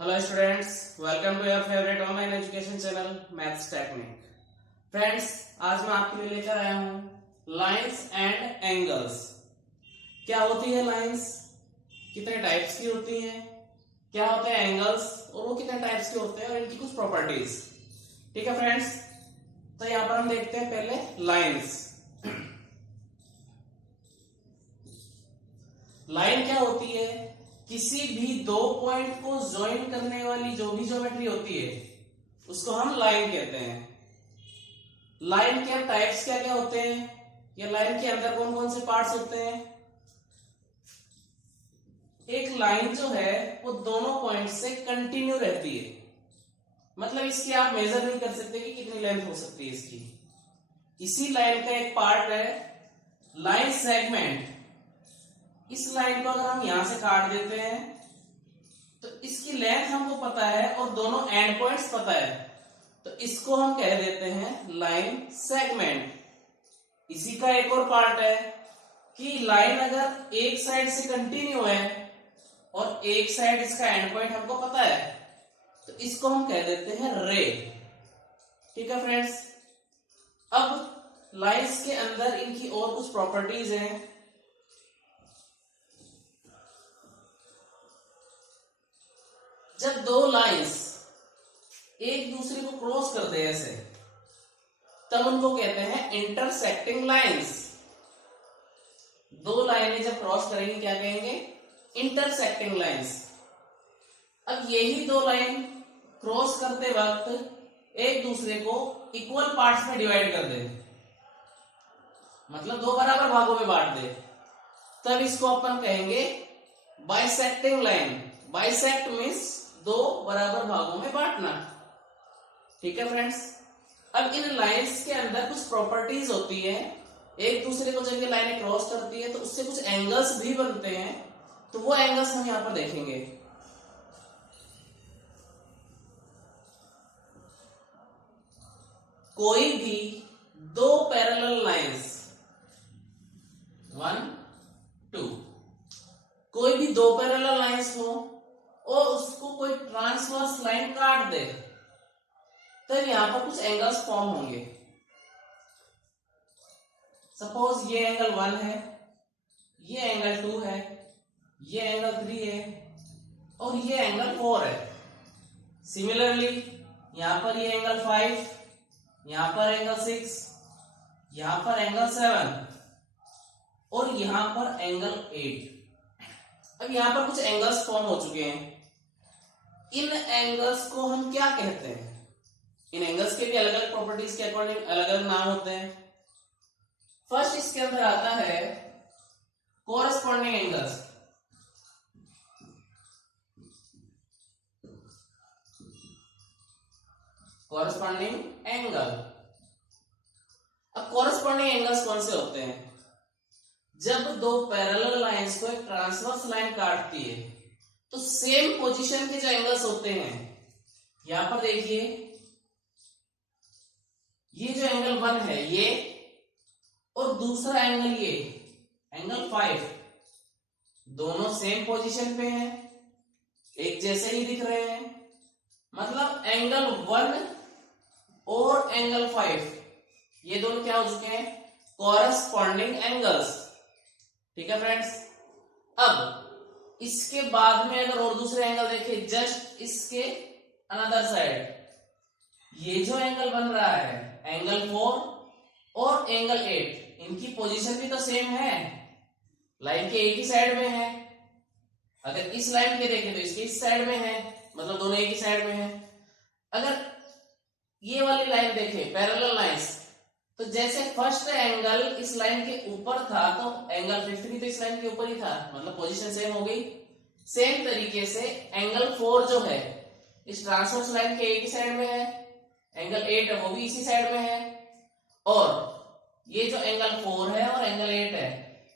Hello students, welcome to your favourite online education channel maths technique. Friends, आज मैं आपके लिए लेकर आया हूं लाइंस एंड एंगल्स। क्या होती है लाइंस, कितने टाइप्स की होती हैं, क्या होते हैं एंगल्स और वो कितने टाइप्स के होते हैं और इनकी कुछ प्रॉपर्टीज। ठीक है फ्रेंड्स, तो यहां पर हम देखते हैं पहले लाइंस। लाइन क्या होती है? किसी भी दो पॉइंट को ज्वाइन करने वाली जो भी ज्योमेट्री होती है उसको हम लाइन कहते हैं। लाइन के टाइप्स क्या क्या होते हैं या लाइन के अंदर कौन कौन से पार्ट्स होते हैं? एक लाइन जो है वो दोनों पॉइंट से कंटिन्यू रहती है, मतलब इसकी आप मेजर नहीं कर सकते कि कितनी लेंथ हो सकती है इसकी। इसी लाइन का एक पार्ट है लाइन सेगमेंट। इस लाइन को अगर हम यहां से काट देते हैं तो इसकी लेंथ हमको पता है और दोनों एंड पॉइंट्स पता है, तो इसको हम कह देते हैं लाइन सेगमेंट। इसी का एक और पार्ट है कि लाइन अगर एक साइड से कंटिन्यू है और एक साइड इसका एंड पॉइंट हमको पता है तो इसको हम कह देते हैं रे। ठीक है फ्रेंड्स, अब लाइंस के अंदर इनकी और कुछ प्रॉपर्टीज हैं। जब दो लाइंस एक दूसरे को क्रॉस करते हैं ऐसे, तब उनको कहते हैं इंटरसेक्टिंग लाइंस। दो लाइनें जब क्रॉस करेंगे क्या कहेंगे? Intersecting lines. अब यही दो लाइन क्रॉस करते वक्त एक दूसरे को इक्वल पार्ट्स में डिवाइड कर दे, मतलब दो बराबर भागों में बांट दे, तब इसको अपन कहेंगे बाइसेक्टिंग लाइन। बाइसेक्ट मीन्स दो बराबर भागों में बांटना। ठीक है फ्रेंड्स, अब इन लाइंस के अंदर कुछ प्रॉपर्टीज होती है। एक दूसरे को जब ये लाइनें क्रॉस करती है तो उससे कुछ एंगल्स भी बनते हैं, तो वो एंगल्स हम यहां पर देखेंगे। कोई भी दो पैरेलल लाइंस 1 2, कोई भी दो पैरेलल लाइंस हो और उसको कोई ट्रांसवर्स लाइन काट दे, तब यहां पर कुछ एंगल्स फॉर्म होंगे। सपोज ये एंगल 1 है, ये एंगल 2 है, ये एंगल 3 है और ये एंगल 4 है। सिमिलरली यहां पर ये एंगल 5, यहां पर एंगल 6, यहां पर एंगल 7 और यहां पर एंगल 8। अब यहां पर कुछ एंगल्स फॉर्म हो चुके हैं। इन एंगल्स को हम क्या कहते हैं? इन एंगल्स के भी अलग अलग प्रॉपर्टीज के अकॉर्डिंग अलग अलग नाम होते हैं। फर्स्ट इसके अंदर आता है कोरस्पॉन्डिंग एंगल्स। Corresponding angle. अब कोरस्पॉन्डिंग एंगल्स कौन से होते हैं? जब दो पैरेलल लाइंस को एक ट्रांसवर्स लाइन काटती है तो सेम पोजीशन के जो एंगल्स होते हैं, यहां पर देखिए ये जो एंगल 1 है ये, और दूसरा एंगल ये एंगल 5, दोनों सेम पोजीशन पे हैं, एक जैसे ही दिख रहे हैं। मतलब एंगल 1 और एंगल 5 ये दोनों क्या हो चुके हैं? Corresponding angles. ठीक है फ्रेंड्स, अब इसके बाद में अगर और दूसरे एंगल देखें, जस्ट इसके अनदर साइड, ये जो एंगल बन रहा है एंगल 4 और एंगल 8, इनकी पोजीशन भी तो सेम है, लाइन के एक ही साइड में है। अगर इस लाइन के देखें तो इसके इस साइड में है, मतलब दोनों एक ही साइड में है। अगर ये वाली लाइन देखें पैरेलल लाइंस, तो जैसे फर्स्ट एंगल इस लाइन के ऊपर था तो एंगल 5 भी तो इस लाइन के ऊपर ही था, मतलब पोजीशन सेम हो गई। सेम तरीके से एंगल 4 जो है इस ट्रांसवर्स लाइन के एक ही साइड में है, एंगल 8 है वो भी इसी साइड में है, और ये जो एंगल 4 है और एंगल 8 है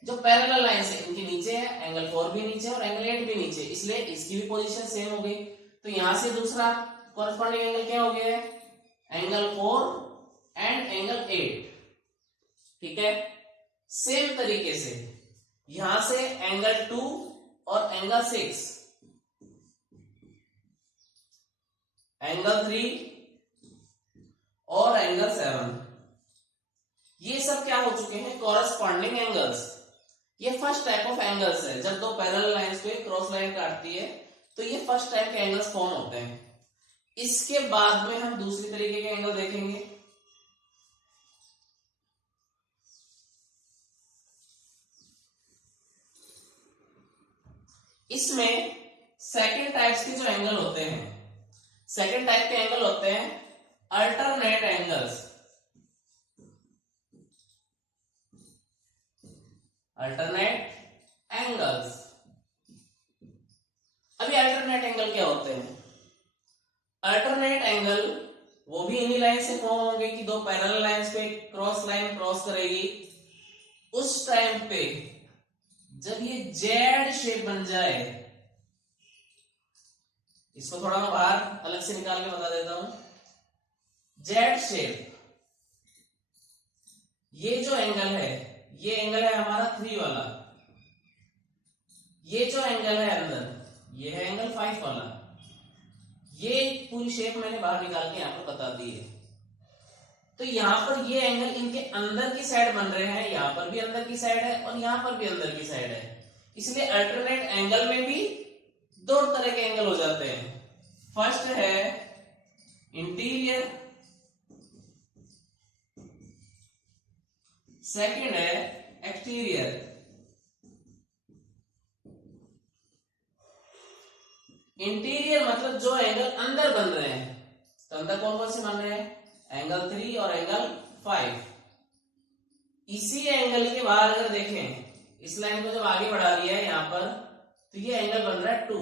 जो पैरेलल लाइन से इनके नीचे है, एंगल 4 भी नीचे और एंगल 8 भी नीचे, इसलिए इसकी भी पोजीशन सेम हो गई। तो यहां से दूसरा कॉरस्पॉन्डिंग एंगल क्या हो गया है? Angle 4 and angle 8। ठीक है, सेम तरीके से यहां से एंगल 2 और एंगल 6, एंगल 3 और एंगल 7। ये सब क्या हो चुके हैं, कॉरस्पॉन्डिंग एंगल्स। ये फर्स्ट टाइप ऑफ एंगल्स है, जब दो पैरेलल लाइंस को क्रॉस लाइन काटती है तो ये फर्स्ट टाइप के एंगल्स फॉर्म होते हैं। इसके बाद में हम दूसरी तरीके के एंगल देखेंगे। इसमें सेकेंड टाइप्स के जो एंगल होते हैं, सेकेंड टाइप के एंगल होते हैं अल्टरनेट एंगल्स। Alternate angles. अभी अल्टरनेट एंगल क्या होते हैं? अल्टरनेट एंगल वो भी इन्हीं लाइन से फॉर्म होंगे कि दो पैरेलल लाइंस पे क्रॉस लाइन क्रॉस करेगी। उस टाइम पे जब ये जेड शेप बन जाए, इसको थोड़ा मैं बाहर अलग से निकाल के बता देता हूं। जेड शेप, ये जो एंगल है, ये एंगल है हमारा 3 वाला। ये जो एंगल है अंदर, ये है एंगल 5 वाला। ये पूरी शेप मैंने बाहर निकाल के यहां पर बता दी है। तो यहां पर ये एंगल इनके अंदर की साइड बन रहे हैं, यहां पर भी अंदर की साइड है और यहां पर भी अंदर की साइड है। इसलिए अल्टरनेट एंगल में भी दो तरह के एंगल हो जाते हैं। फर्स्ट है इंटीरियर, सेकंड है एक्सटीरियर। इंटीरियर मतलब जो एंगल अंदर बन रहे हैं। तो अंदर कौन कौन से बन रहे हैं? एंगल 3 और एंगल 5। इसी एंगल के बाहर अगर देखें, इस लाइन को जब आगे बढ़ा दिया है यहां पर, तो ये एंगल बन रहा है 2।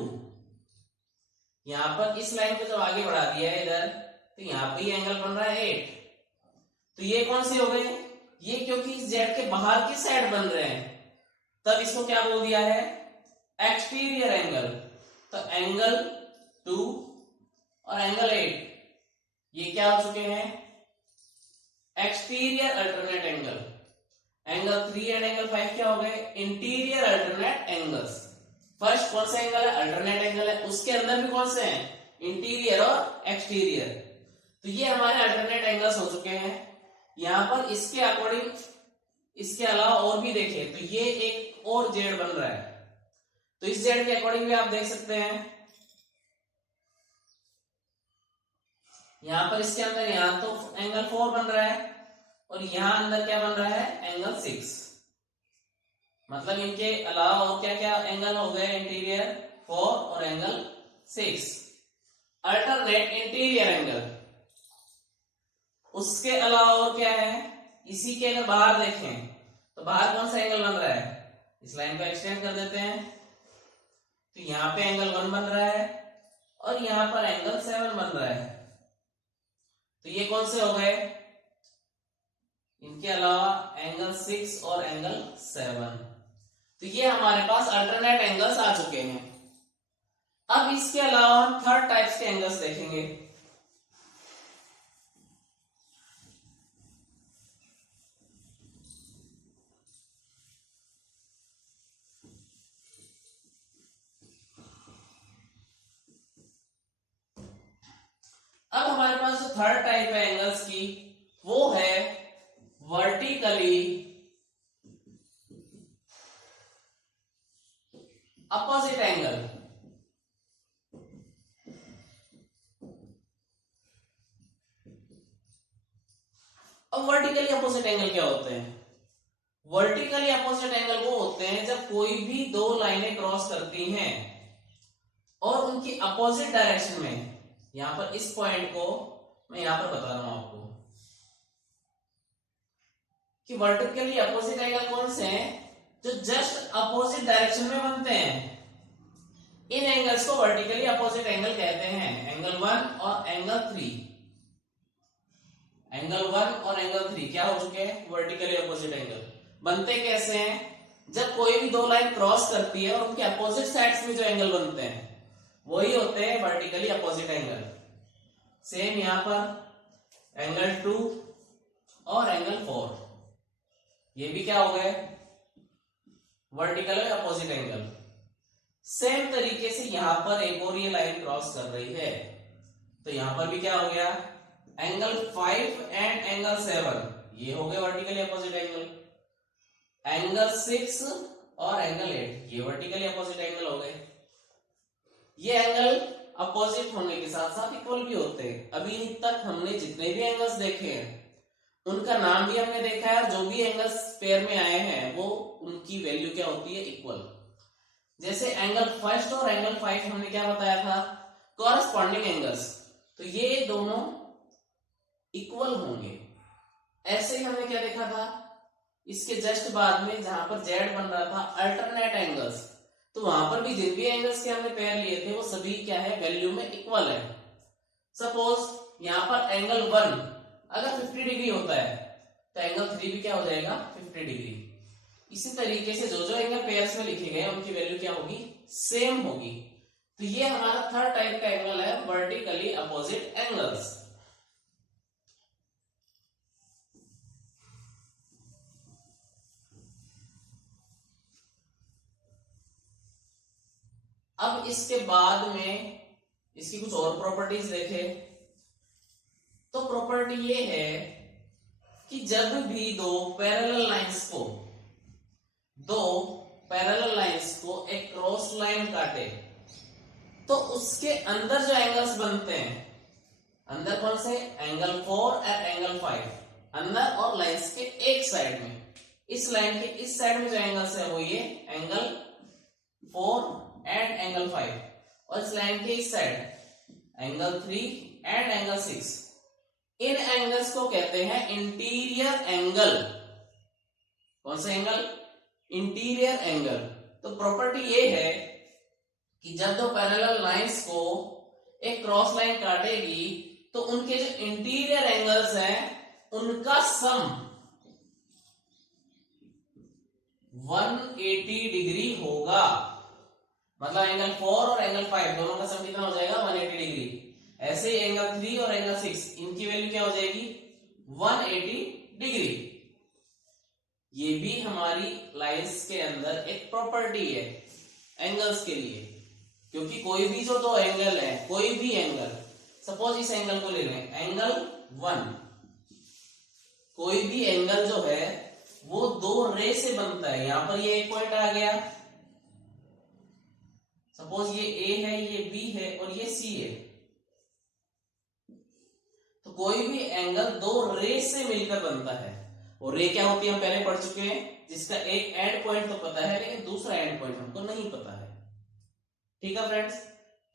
यहां पर इस लाइन को जब आगे बढ़ा दिया है इधर, तो यहां पर ये एंगल बन रहा है 8। तो ये कौन से हो गए? ये क्योंकि इस जेड के बाहर की साइड बन रहे हैं, तब इसको क्या बोल दिया है? Exterior angle. तो एंगल 2 और एंगल 8 ये क्या हो चुके हैं? Exterior alternate angle. Angle 3 and angle 5 क्या हो गए? Interior alternate angles. फर्स्ट कौन सा एंगल है? अल्टरनेट एंगल है। उसके अंदर भी कौन से हैं? इंटीरियर और एक्सटीरियर। तो ये हमारे अल्टरनेट एंगल्स हो चुके हैं। यहां पर इसके अकॉर्डिंग, इसके अलावा और भी देखें तो ये एक और जेड बन रहा है। तो इस जेड के अकॉर्डिंग भी आप देख सकते हैं, यहां पर इसके अंदर यहां तो एंगल 4 बन रहा है और यहां अंदर क्या बन रहा है? एंगल 6। मतलब इनके अलावा और क्या क्या एंगल हो गए? इंटीरियर 4 और एंगल 6। Alternate interior angle. उसके अलावा और क्या है? इसी के अगर बाहर देखें तो बाहर कौन सा एंगल बन रहा है? इस लाइन को एक्सटेंड कर देते हैं, तो यहां पे एंगल 1 बन रहा है और यहां पर एंगल 7 बन रहा है। तो ये कौन से हो गए? इनके अलावा एंगल 6 और एंगल 7। तो ये हमारे पास अल्टरनेट एंगल्स आ चुके हैं। अब इसके अलावा हम थर्ड टाइप्स के एंगल्स देखेंगे। अब हमारे पास जो थर्ड टाइप है एंगल्स की, वो है वर्टिकली अपोजिट एंगल। अब वर्टिकली अपोजिट एंगल क्या होते हैं? वर्टिकली अपोजिट एंगल वो होते हैं जब कोई भी दो लाइनें क्रॉस करती हैं और उनकी अपोजिट डायरेक्शन में। यहां पर इस पॉइंट को मैं यहां पर बता रहा हूं आपको कि वर्टिकली अपोजिट एंगल कौन से हैं? जो जस्ट अपोजिट डायरेक्शन में बनते हैं। इन एंगल्स को वर्टिकली अपोजिट एंगल कहते हैं। एंगल 1 और एंगल 3। एंगल 1 और एंगल 3 क्या हो चुके हैं? Vertically opposite angle. बनते कैसे हैं? जब कोई भी दो लाइन क्रॉस करती है और उनके अपोजिट साइड्स में जो एंगल बनते हैं वही होते हैं वर्टिकली अपोजिट एंगल। सेम यहां पर एंगल 2 और एंगल 4 ये भी क्या हो गए? Vertically opposite angle. सेम तरीके से यहां पर एक और ये लाइन क्रॉस कर रही है, तो यहां पर भी क्या हो गया, एंगल 5 एंड एंगल 7 ये हो गए वर्टिकली अपोजिट एंगल, एंगल 6 और एंगल 8 ये वर्टिकली अपोजिट एंगल हो गए। ये एंगल अपोजिट होने के साथ साथ इक्वल भी होते हैं। अभी तक हमने जितने भी एंगल्स देखे हैं उनका नाम भी हमने देखा है, जो भी एंगल्स पेयर में आए हैं वो उनकी वैल्यू क्या होती है, इक्वल। जैसे एंगल फर्स्ट और एंगल 5 हमने क्या बताया था, कॉरस्पॉन्डिंग एंगल्स, तो ये दोनों इक्वल होंगे। ऐसे ही हमने क्या देखा था, इसके जस्ट बाद में जहां पर जेड बन रहा था अल्टरनेट एंगल्स, तो वहां पर भी जिन भी एंगल्स के हमने पेयर लिए थे वो सभी क्या है, वैल्यू में इक्वल है। सपोज यहां पर एंगल 1 अगर 50 डिग्री होता है तो एंगल 3 भी क्या हो जाएगा, 50 डिग्री। इसी तरीके से जो जो एंगल पेयर्स में लिखे गए उनकी वैल्यू क्या होगी, सेम होगी। तो ये हमारा थर्ड टाइप का एंगल है, वर्टिकली अपोजिट एंगल्स। अब इसके बाद में इसकी कुछ और प्रॉपर्टीज देखे तो प्रॉपर्टी ये है कि जब भी दो पैरेलल लाइंस को एक क्रॉस लाइन काटे तो उसके अंदर जो एंगल्स बनते हैं, अंदर कौन से, एंगल 4 और एंगल 5, अंदर और लाइंस के एक साइड में, इस लाइन के इस साइड में जो एंगल्स है वो ये एंगल 4 एंड एंगल 5, और इस लाइन के इस side angle 3 and angle 6। In angles को कहते हैं इंटीरियर एंगल। कौन सा एंगल, इंटीरियर एंगल। तो प्रॉपर्टी ये है कि जब दो पैरेलल लाइंस को एक क्रॉस लाइन काटेगी तो उनके जो इंटीरियर एंगल्स हैं उनका सम 180 डिग्री होगा। मतलब एंगल 4 और एंगल 5 दोनों का सम कितना हो जाएगा, 180 डिग्री। ऐसे ही एंगल 3 और एंगल 6 इनकी वैल्यू क्या हो जाएगी, 180 डिग्री। ये भी हमारी लाइंस के अंदर एक प्रॉपर्टी है एंगल्स के लिए, क्योंकि कोई भी जो दो एंगल है, कोई भी एंगल, सपोज इस एंगल को ले रहे हैं एंगल 1, कोई भी एंगल जो है वो दो रे से बनता है। यहां पर ये एक पॉइंट आ गया, सपोज ये ए है, ये बी है और ये सी है, तो कोई भी एंगल दो रे से मिलकर बनता है। और रे क्या होती है हम पहले पढ़ चुके हैं, जिसका एक एंड पॉइंट तो पता है लेकिन दूसरा एंड पॉइंट हमको नहीं पता है। ठीक है फ्रेंड्स,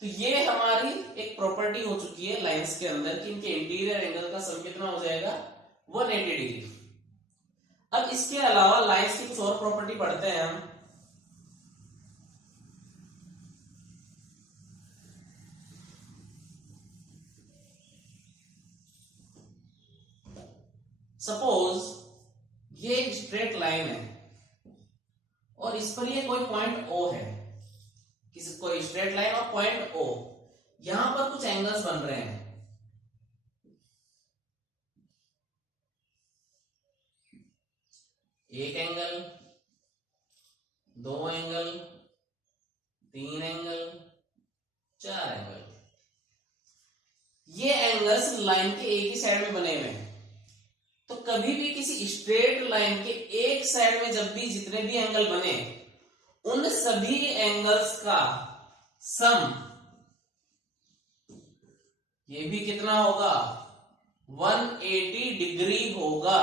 तो ये हमारी एक प्रॉपर्टी हो चुकी है लाइंस के अंदर कि इनके इंटीरियर एंगल का सम कितना हो जाएगा, 180 डिग्री। अब इसके अलावा लाइंस की कुछ और प्रॉपर्टी पढ़ते हैं हम। सपोज ये एक स्ट्रेट लाइन है और इस पर ये कोई पॉइंट O है, कोई स्ट्रेट लाइन और पॉइंट O, यहां पर कुछ एंगल्स बन रहे हैं। एक एंगल, दो एंगल, तीन एंगल, चार एंगल। ये एंगल्स लाइन के एक ही साइड में बने हुए हैं। तो कभी भी किसी स्ट्रेट लाइन के एक साइड में जब भी जितने भी एंगल बने उन सभी एंगल्स का सम ये भी कितना होगा, 180 डिग्री होगा।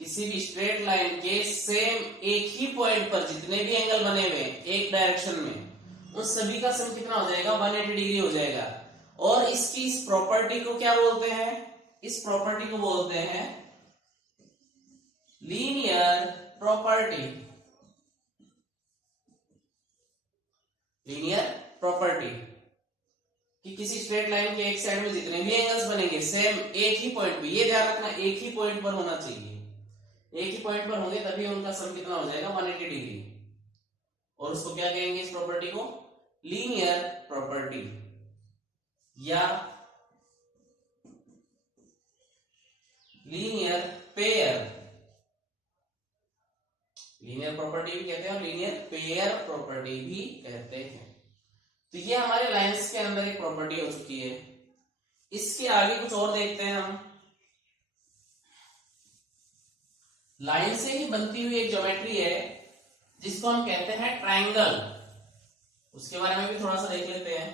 किसी भी स्ट्रेट लाइन के सेम एक ही पॉइंट पर जितने भी एंगल बने हुए एक डायरेक्शन में उन सभी का सम कितना हो जाएगा, 180 डिग्री हो जाएगा। और इसकी इस प्रॉपर्टी को क्या बोलते हैं, इस प्रॉपर्टी को बोलते हैं लीनियर प्रॉपर्टी। लीनियर प्रॉपर्टी कि किसी स्ट्रेट लाइन के एक साइड में जितने भी एंगल्स बनेंगे सेम एक ही पॉइंट पे, ये ध्यान रखना एक ही पॉइंट पर होना चाहिए, एक ही पॉइंट पर होंगे तभी उनका सम कितना हो जाएगा, 180 डिग्री। और उसको क्या कहेंगे, इस प्रॉपर्टी को लीनियर प्रॉपर्टी या लीनियर पेयर। लीनियर प्रॉपर्टी भी कहते हैं और लीनियर पेयर प्रॉपर्टी भी कहते हैं। तो ये हमारे लाइंस के अंदर एक प्रॉपर्टी हो चुकी है। इसके आगे कुछ और देखते हैं हम। लाइन से ही बनती हुई एक ज्योमेट्री है जिसको हम कहते हैं ट्रायंगल। उसके बारे में भी थोड़ा सा देख लेते हैं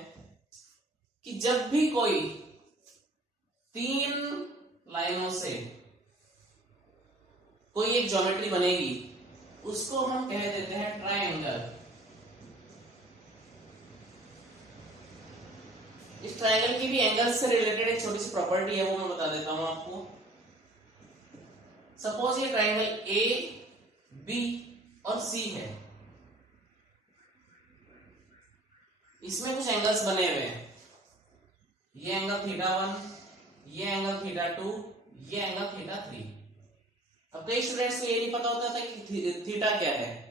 कि जब भी कोई 3 लाइनों से कोई एक ज्योमेट्री बनेगी उसको हम कह देते हैं ट्रायंगल। इस ट्रायंगल की भी एंगल से रिलेटेड एक छोटी सी प्रॉपर्टी है, वो मैं बता देता हूं आपको। सपोज ये ट्रायंगल ए, बी और सी है, इसमें कुछ एंगल्स बने हुए हैं। ये एंगल θ1, ये एंगल θ2, ये एंगल θ3। अब कई स्टूडेंट्स को ये नहीं पता होता था कि थीटा क्या है।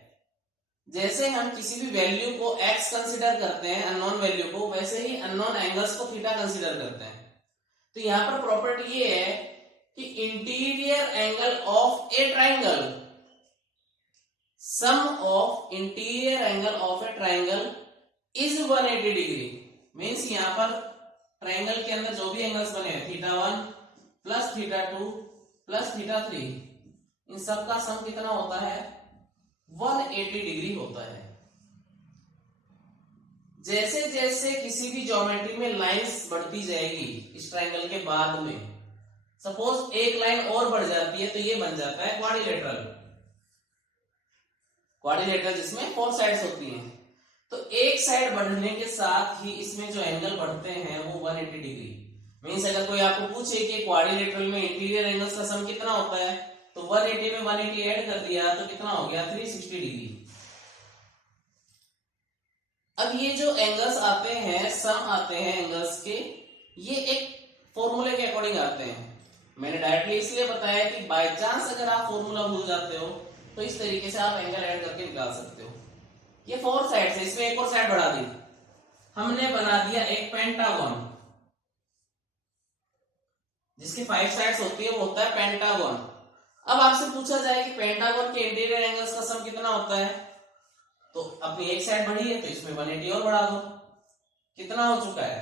जैसे हम किसी भी वैल्यू को x कंसीडर करते हैं, अननोन वैल्यू को, वैसे ही अननोन एंगल्स को थीटा कंसीडर करते हैं। तो यहां पर प्रॉपर्टी ये है कि interior angle of a triangle, sum of interior angle of a triangle is 180 degree. Means यहां पर ट्रायंगल के अंदर जो भी एंगल्स बने हैं θ1 प्लस θ2 प्लस θ3, इन सब का सम कितना होता है? 180 डिग्री होता है। जैसे जैसे किसी भी ज्योमेट्री में लाइंस बढ़ती जाएगी इस ट्रायंगल के बाद में, सपोज एक लाइन और बढ़ जाती है तो ये बन जाता है क्वाड्रिलेटरल। क्वाड्रिलेटरल जिसमें 4 साइड्स होती हैं। तो एक साइड बढ़ने के साथ ही इसमें जो एंगल बढ़ते हैं वो 180 डिग्री। मीन्स अगर कोई आपको पूछे कि क्वाड्रिलेटरल में इंटीरियर एंगल्स का सम कितना होता है, तो 180 में 180 ऐड कर दिया तो कितना हो गया? 360 डिग्री। अब ये जो एंगल्स आते हैं, सम आते हैं एंगल्स के, ये एक फॉर्मूले के अकॉर्डिंग आते हैं। मैंने डायरेक्टली इसलिए बताया कि बाय चांस अगर आप फॉर्मूला भूल जाते हो तो इस तरीके से आप एंगल ऐड करके निकाल सकते हो। ये 4 साइड्स है, इसमें एक और साइड बढ़ा दी, हमने बना दिया एक पेंटागन। जिसकी 5 साइड्स होती है वो होता है पेंटागन। अब आपसे पूछा जाए कि पेंटागन के इंटीरियर एंगल्स का सम कितना होता है, तो अपनी एक साइड बढ़ी है तो इसमें 180 और बढ़ा दो। कितना हो चुका है?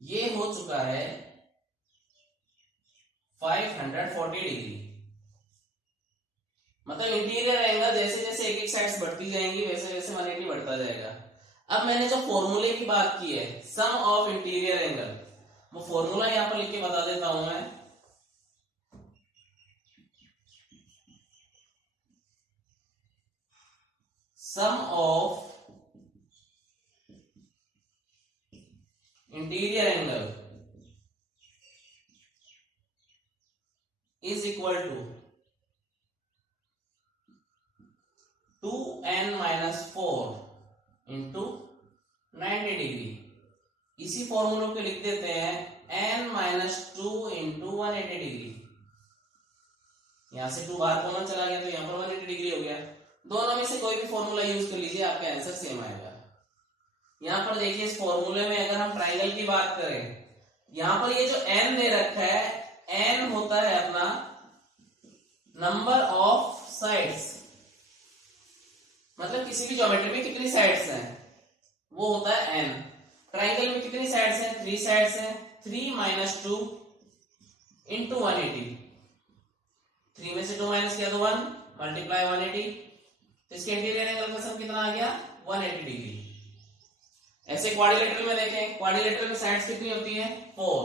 ये हो चुका है 540 डिग्री। मतलब इंटीरियर एंगल जैसे जैसे एक एक साइड्स बढ़ती जाएंगी वैसे वैसे 180 बढ़ता जाएगा। अब मैंने जो फॉर्मूले की बात की है, सम ऑफ इंटीरियर एंगल, वो फॉर्मूला यहां पर लिख के बता देता हूं मैं। Sum of interior angle is equal to 2n-4 into 90 degree. इसी फॉर्मूले को लिख देते हैं n-2 इंटू 180 डिग्री। यहां से 2 बाहर कॉमन चला गया तो यहां पर 180 डिग्री हो गया। दोनों में से कोई भी फॉर्मूला यूज कर लीजिए, आपका आंसर सेम आएगा। यहां पर देखिए इस फॉर्मूले में अगर हम ट्रायंगल की बात करें, यहां पर ये जो n दे रखा है, n होता है अपना नंबर ऑफ साइड्स, मतलब किसी भी ज्योमेट्री में कितनी साइड्स हैं वो होता है n। ट्रायंगल में कितनी साइड्स हैं? 3 साइड्स हैं। 3 - 2 इंटू 180। 3 में से 2 माइनस किया तो 1 मल्टीप्लाई 180। तो इसके इंटीरियर एंगल का सम कितना आ गया? 180 डिग्री। ऐसे क्वाड्रिलेटरल में देखें, क्वाड्रिलेटरल में साइड्स कितनी होती है? 4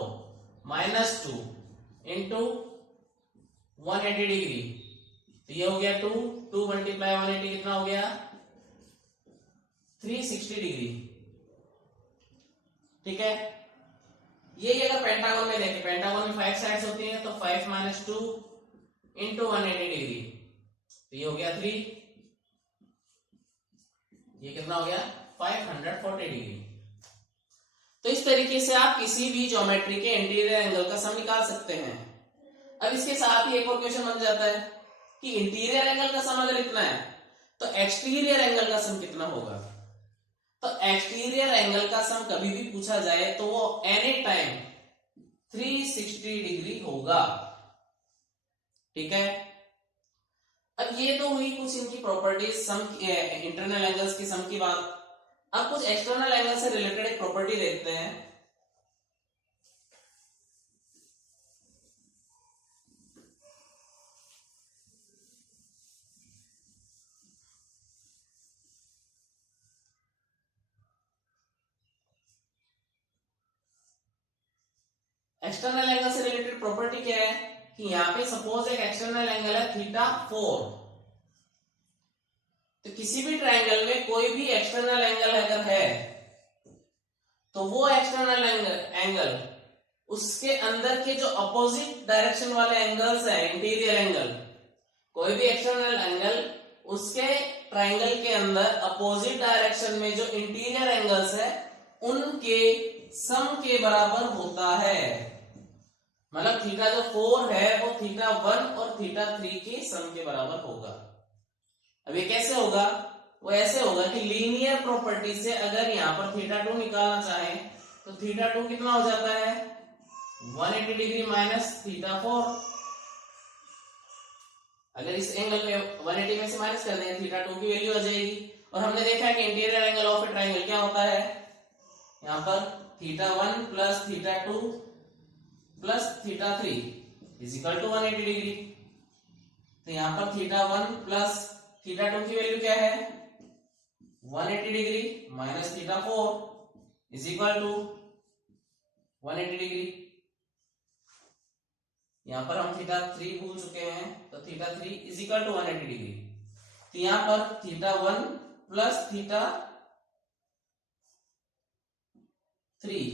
- 2 इंटू 180 डिग्री। तो ये हो गया 2 मल्टीप्लाई 180 कितना हो गया? 360 डिग्री। ठीक है। यही अगर पेंटागन में देखें, पेंटागन में 5 साइड्स होती हैं तो 5 - 2 इंटू 180 डिग्री। तो ये हो गया 3। ये कितना हो गया? 540 डिग्री। तो इस तरीके से आप किसी भी ज्योमेट्री के इंटीरियर एंगल का सम निकाल सकते हैं। अब इसके साथ ही एक और क्वेश्चन बन जाता है कि इंटीरियर एंगल का सम अगर इतना है तो एक्सटीरियर एंगल का सम कितना होगा। तो एक्सटीरियर एंगल का सम कभी भी पूछा जाए तो वो एनी टाइम 360 डिग्री होगा। ठीक है। अब ये तो हुई कुछ इनकी प्रॉपर्टीज, सम इंटरनल एंगल्स की सम की बात। अब कुछ एक्सटर्नल एंगल से रिलेटेड एक प्रॉपर्टी देखते हैं। एक्सटर्नल एंगल से रिलेटेड प्रॉपर्टी क्या है कि यहां पे सपोज एक एक्सटर्नल एंगल है थीटा 4, तो किसी भी ट्रायंगल में कोई भी एक्सटर्नल एंगल अगर है तो वो एक्सटर्नल एंगल उसके अंदर के जो अपोजिट डायरेक्शन वाले एंगल्स है, इंटीरियर एंगल, कोई भी एक्सटर्नल एंगल उसके ट्रायंगल के अंदर अपोजिट डायरेक्शन में जो इंटीरियर एंगल्स है उनके सम के बराबर होता है। मतलब थीटा जो 4 है वो थीटा 1 और थीटा 3 के सम के बराबर होगा। अब ये कैसे होगा? वो ऐसे होगा कि लीनियर प्रॉपर्टी से अगर यहां पर थीटा 2 निकालना चाहे तो थीटा 2 कितना हो जाता है 180 डिग्री माइनस थीटा 4। अगर इस एंगल में 180 में से माइनस कर दें थीटा 2 की वैल्यू आ जाएगी। और हमने देखा है कि interior angle of a triangle क्या होता है, यहां पर theta 1 plus theta 2 plus theta 3 is equal to 180 degree. तो यहां पर थीटा 1 प्लस थीटा 2 की वैल्यू क्या है 180 degree minus theta 4 is equal to 180 degree. यहां पर हम थीटा 3 भूल चुके हैं तो theta 3 is equal to 180 degree. तो यहां पर theta 1 plus theta 3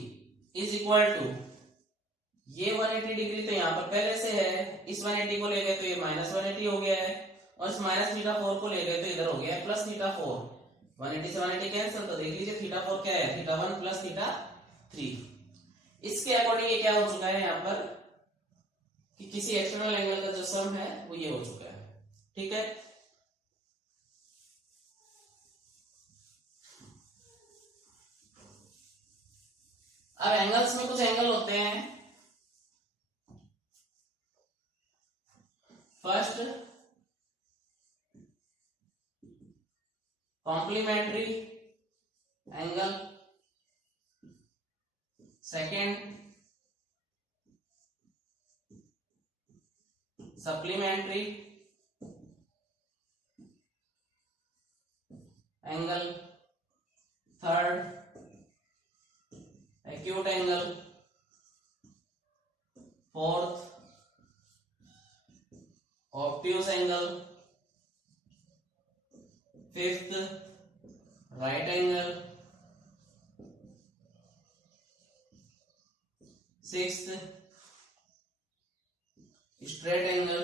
is equal to ये 180 डिग्री तो यहां पर पहले से है, इस 180 को ले गए तो ये माइनस 180 हो गया है और इस माइनस थीटा 4 को ले गए तो इधर हो गया है प्लस थीटा 4। 180 से 180 कैंसिल, तो देख लीजिए थीटा 4 क्या है थीटा 1 प्लस थीटा 3। इसके अकॉर्डिंग ये क्या हो चुका है यहाँ पर कि किसी एक्सटर्नल एंगल का जो सम है वो ये हो चुका है। ठीक है, अब एंगल्स में कुछ एंगल होते हैं। First complementary angle, second supplementary angle, third acute angle, fourth obtuse angle, fifth right angle, sixth straight angle,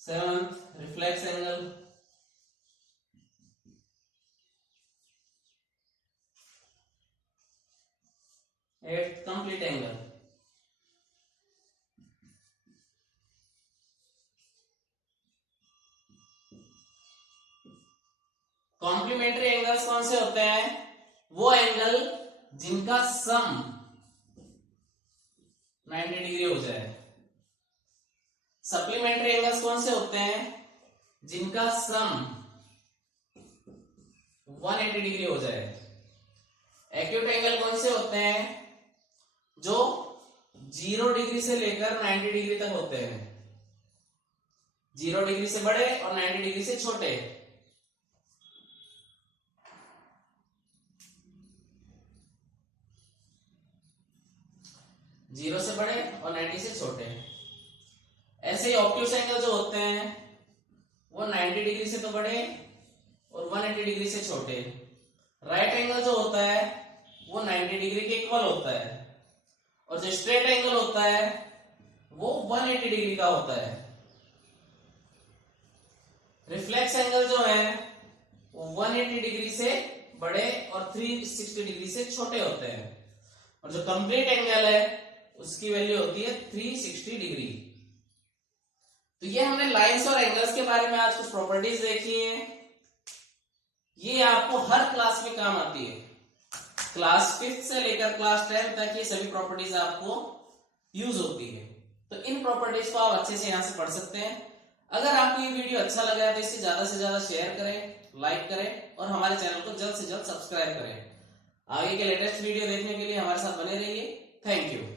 seventh reflex angle, eighth complete angle. Complementary angles कौन से होते हैं? वो एंगल जिनका सम 90 डिग्री हो जाए। सप्लीमेंट्री एंगल्स कौन से होते हैं? जिनका सम 180 डिग्री हो जाए। एक्यूट एंगल कौन से होते हैं? जो 0 डिग्री से लेकर 90 डिग्री तक होते हैं। 0 डिग्री से बड़े और 90 डिग्री से छोटे। जीरो से बड़े और 90 से छोटे। ऐसे ही ऑब्ट्यूज एंगल जो होते हैं वो 90 डिग्री से तो बड़े और 180 डिग्री से छोटे। राइट एंगल जो होता है वो 90 डिग्री के इक्वल होता है और जो स्ट्रेट एंगल होता है वो 180 डिग्री का होता है। रिफ्लेक्स एंगल जो है वो 180 डिग्री से बड़े और 360 डिग्री से छोटे होते हैं और जो कंप्लीट एंगल है उसकी वैल्यू होती है 360 डिग्री। तो ये हमने लाइंस और एंगल्स के बारे में आज कुछ प्रॉपर्टीज देखी हैं। ये आपको हर क्लास में काम आती है। क्लास 5th से लेकर क्लास 10th तक ये सभी प्रॉपर्टीज आपको यूज होती है। तो इन प्रॉपर्टीज को आप अच्छे से यहां से पढ़ सकते हैं। अगर आपको ये वीडियो अच्छा लगा है तो इसे ज्यादा से ज्यादा शेयर करें, लाइक करें और हमारे चैनल को जल्द से जल्द सब्सक्राइब करें। आगे के लेटेस्ट वीडियो देखने के लिए हमारे साथ बने रहिए। Thank you.